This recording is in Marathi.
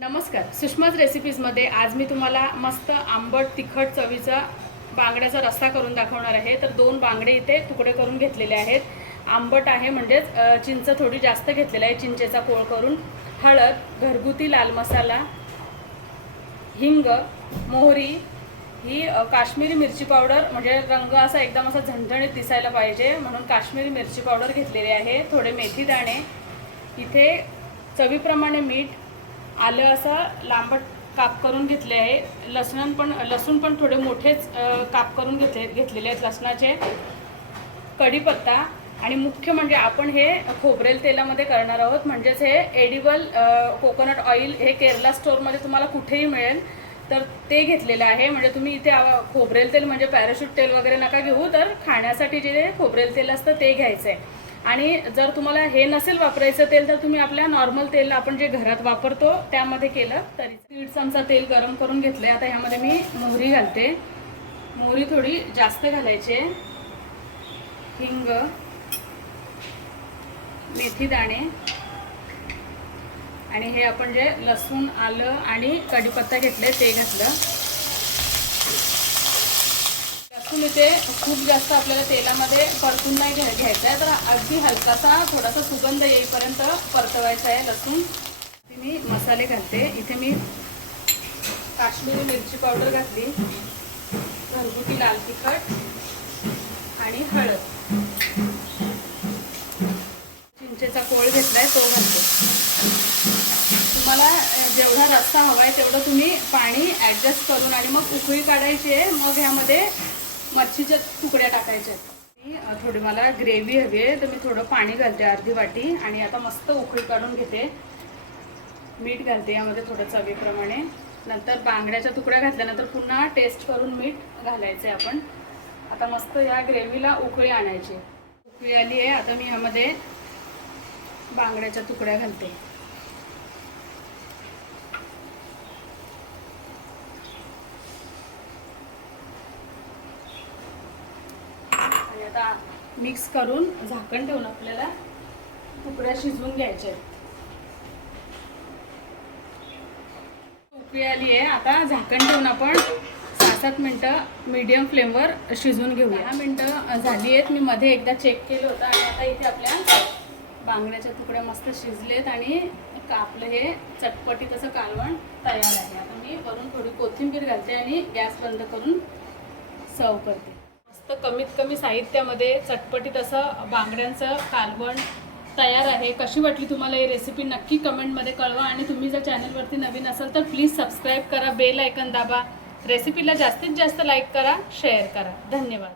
नमस्कार. सुषमाज रेसिपीजमध्ये आज मी तुम्हाला मस्त आंबट तिखट चवीचा बांगड्याचा रस्सा करून दाखवणार आहे. तर दोन बांगडे इथे तुकडे करून घेतलेले आहेत. आंबट आहे म्हणजेच चिंच थोडी जास्त घेतलेलं आहे चिंचेचा पोळ करून. हळद घरगुती लाल मसाला हिंग मोहरी ही काश्मीरी मिरची पावडर म्हणजे रंग असा एकदम असा झणझणीत दिसायला पाहिजे. म्हणून काश्मीरी मिरची पावडर घेतलेली आहे. थोडे मेथी दाणे इथे चवीप्रमाणे मीठ आलं असं लांबट काप करून घेतले आहे. लसण पण लसूण पण थोडे मोठेच काप करून घेतले घेतलेले आहेत. लसणाचे कढीपत्ता आणि मुख्य म्हणजे आपण हे खोबरेल तेलामध्ये करणार आहोत. म्हणजेच हे एडिबल कोकोनट ऑइल हे केरला स्टोअरमध्ये तुम्हाला कुठेही मिळेल. तर ते घेतलेलं आहे. म्हणजे तुम्ही इथे खोबरेल तेल म्हणजे पॅराशूट तेल वगैरे नका घेऊ. तर खाण्यासाठी जे खोबरेल तेल असतं ते घ्यायचं आहे आणि जर तुम्हाला हे नसेल वापरायचं तेल तर तुम्ही आपल्या नॉर्मल तेल आपण जे घरात वापरतो त्यामध्ये केलं तरी दीड चमचा तेल गरम करून घेतलं आता ह्यामध्ये मी मोहरी घालते. मोहरी थोडी जास्त घालायची आहे. हिंग मेथी दाणे आणि हे आपण जे लसूण आलं आणि कढीपत्ता घेतले ते घातलं. लसूण इथे खूप जास्त आपल्याला तेलामध्ये परतून नाही घ्या घ्यायचं आहे. तर अगदी हलकासा थोडासा सुगंध येईपर्यंत परतवायचा आहे लसूण. मी मसाले घालते. इथे मी काश्मीरी मिरची पावडर घातली. घरगुती लाल तिखट आणि हळद. चिंचेचा कोळ घेतलाय तो घालते. तुम्हाला जेवढा रस्सा हवा आहे तेवढं तुम्ही पाणी ॲडजस्ट करून आणि मग उकळी काढायची आहे. मग ह्यामध्ये मच्छीच्या तुकड्या टाकायच्या आहेत. थोडी मला ग्रेव्ही हवी आहे तर मी थोडं पाणी घालते अर्धी वाटी आणि आता मस्त उकळी काढून घेते. मीठ घालते यामध्ये थोडं चवीप्रमाणे. नंतर बांगड्याच्या तुकड्या घातल्यानंतर पुन्हा टेस्ट करून मीठ घालायचं आहे आपण. आता मस्त या ग्रेव्हीला उकळी आणायची. उकळी आली आहे आता मी ह्यामध्ये बांगड्याच्या तुकड्या घालते. आता मिक्स करून झाकण ठेवून आपल्याला तुकड्या शिजवून घ्यायच्या उकळी आली आहे. आता झाकण ठेवून आपण सहा सात मिनटं मीडियम फ्लेमवर शिजवून घेऊ दहा मिनटं झाली आहेत. मी मध्ये एकदा चेक केलं होतं आणि आता इथे आपल्या बांगड्याच्या तुकड्या मस्त शिजलेत आणि कापलं हे चटपटीत असं कालवण तयार आहे. आता मी वरून थोडी कोथिंबीर घालते आणि गॅस बंद करून सर्व करते. तर कमीत कमी साहित्यामध्ये चटपटीत असं बांगड्यांचं कालवण तयार आहे. कशी वाटली तुम्हाला ही रेसिपी नक्की कमेंटमध्ये कळवा आणि तुम्ही जर चॅनलवरती नवीन असाल तर प्लीज सबस्क्राईब करा बेल ऐकन दाबा. रेसिपीला जास्तीत जास्त लाईक करा शेअर करा. धन्यवाद.